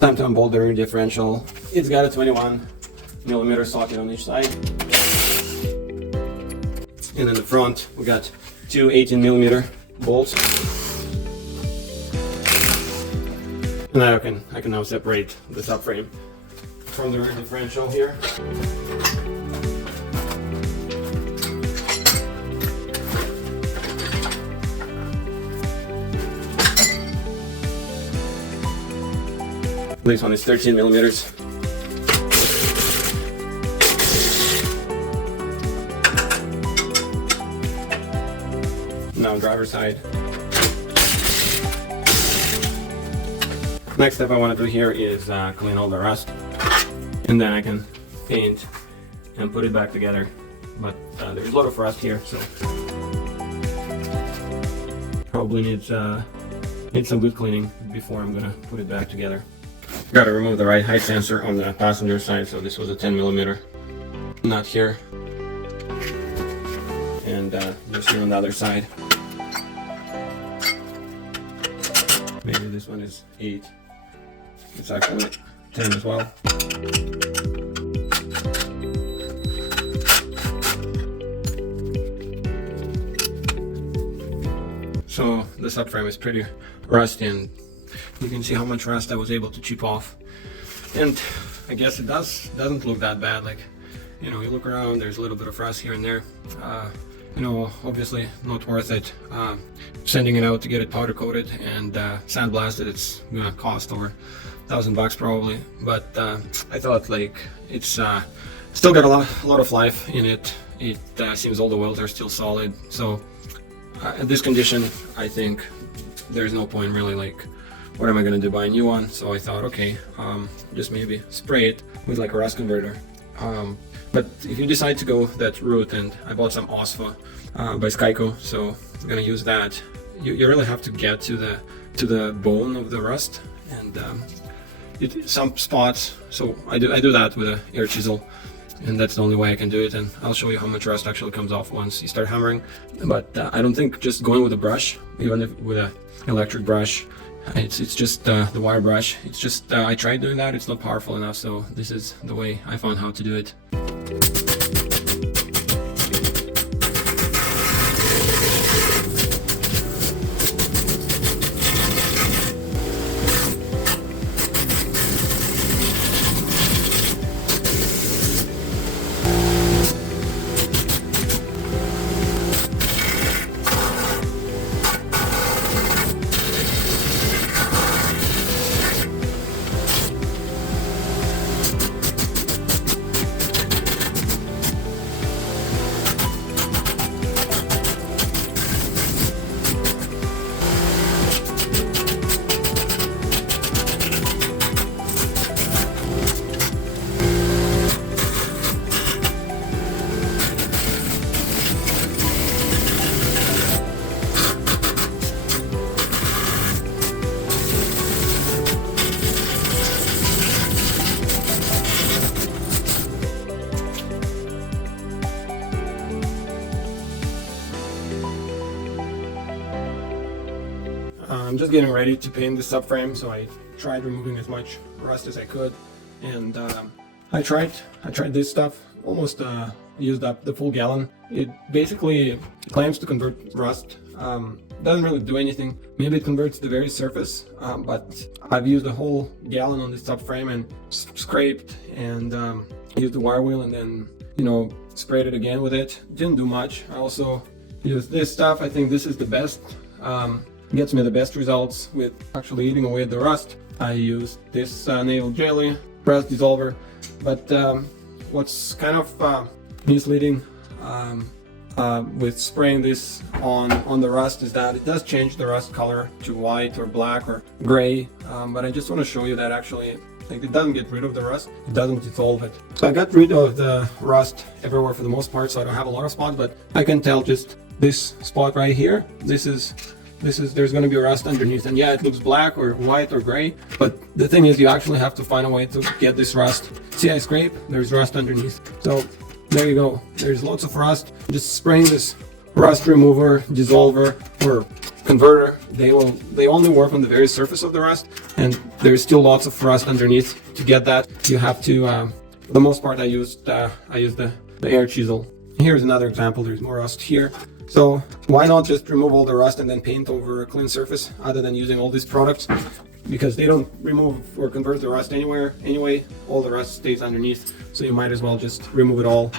Time to unbolt the rear differential. It's got a 21mm socket on each side. And in the front, we got two 18mm bolts. And I can now separate the subframe from the rear differential here. This one is 13mm. Now driver's side. Next step I want to do here is clean all the rust, and then I can paint and put it back together. But there's a lot of rust here, so probably needs some good cleaning before I'm gonna put it back together. Got to remove the right height sensor on the passenger side, so this was a 10mm nut here, and just here on the other side. Maybe this one is 8. It's actually 10 as well. So the subframe is pretty rusty, and you can see how much rust I was able to chip off. And I guess it doesn't look that bad. Like, you know, you look around, there's a little bit of rust here and there. You know, obviously not worth it. Sending it out to get it powder coated and sandblasted, it's gonna cost over $1,000 probably. But I thought, like, it's still got a lot of life in it. It seems all the welds are still solid. So in this condition, I think there's no point really. Like, what am I gonna do, buy a new one? So I thought, okay, just maybe spray it with like a rust converter. But if you decide to go that route, and I bought some OSFA by Skyco, so I'm gonna use that. You really have to get to the bone of the rust, and some spots. So I do that with an air chisel, and that's the only way I can do it. And I'll show you how much rust actually comes off once you start hammering. But I don't think just going with a brush, even if with an electric brush, it's just the wire brush. It's just I tried doing that. It's not powerful enough. So this is the way I found how to do it. I'm just getting ready to paint the subframe, so I tried removing as much rust as I could, and I tried this stuff, almost used up the full gallon. It basically claims to convert rust, doesn't really do anything. Maybe it converts the very surface, but I've used a whole gallon on this subframe and scraped and used the wire wheel, and then, you know, sprayed it again with it. Didn't do much. I also used this stuff. I think this is the best. Gets me the best results with actually eating away the rust. I used this nail jelly rust dissolver, but what's kind of misleading with spraying this on the rust is that it does change the rust color to white or black or gray, but I just want to show you that actually, like, it doesn't get rid of the rust, it doesn't dissolve it. So I got rid of the rust everywhere for the most part, so I don't have a lot of spots, but I can tell just this spot right here, there's going to be rust underneath, and yeah, it looks black or white or gray, but the thing is, you actually have to find a way to get this rust. See, I scrape, there's rust underneath. So there you go, there's lots of rust. Just spraying this rust remover, dissolver, or converter, they only work on the very surface of the rust, and there's still lots of rust underneath. To get that, you have to, for the most part, I used the air chisel. Here's another example. There's more rust here. So why not just remove all the rust and then paint over a clean surface, other than using all these products, because they don't remove or convert the rust anyway. All the rust stays underneath, so you might as well just remove it all.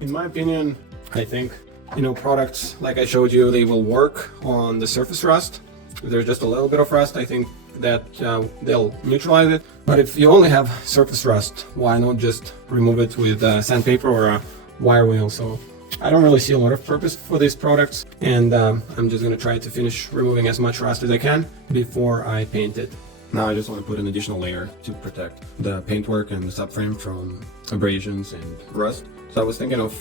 In my opinion, I think, products like I showed you, they will work on the surface rust. If there's just a little bit of rust, I think that they'll neutralize it. But if you only have surface rust, why not just remove it with sandpaper or a wire wheel? So I don't really see a lot of purpose for these products, and I'm just going to try to finish removing as much rust as I can before I paint it. Now I just want to put an additional layer to protect the paintwork and the subframe from abrasions and rust. So I was thinking of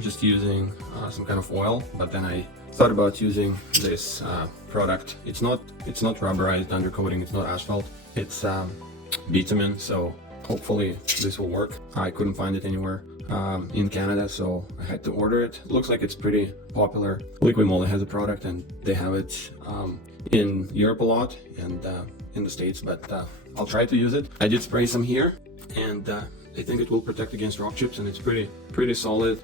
just using some kind of oil, but then I thought about using this product. It's not rubberized undercoating, it's not asphalt, it's bitumen, so hopefully this will work. I couldn't find it anywhere in Canada, so I had to order it. Looks like it's pretty popular. Liquid Moly has a product, and they have it in Europe a lot, and in the States, but I'll try to use it. I did spray some here, and I think it will protect against rock chips, and it's pretty solid.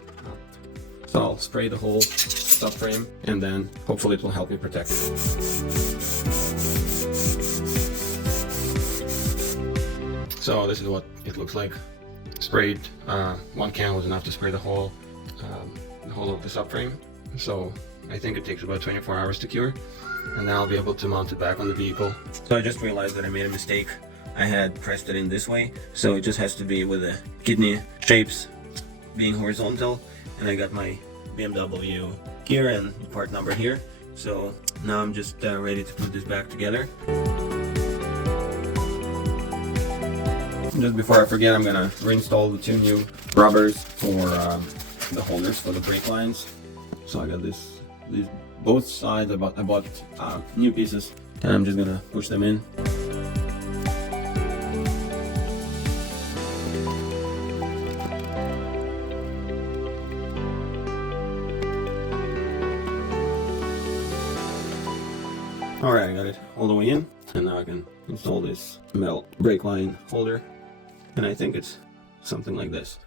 So I'll spray the whole subframe, and then hopefully it will help me protect it. So this is what it looks like. Sprayed, one can was enough to spray the whole of the subframe. So I think it takes about 24 hours to cure, and now I'll be able to mount it back on the vehicle. So I just realized that I made a mistake. I had pressed it in this way, so it just has to be with the kidney shapes being horizontal, and I got my BMW here and part number here. So now I'm just ready to put this back together. Just before I forget, I'm gonna reinstall the two new rubbers for the holders for the brake lines. So I got these both sides. I bought new pieces, and I'm just gonna push them in. Alright, I got it all the way in, and now I can install this metal brake line holder, and I think it's something like this.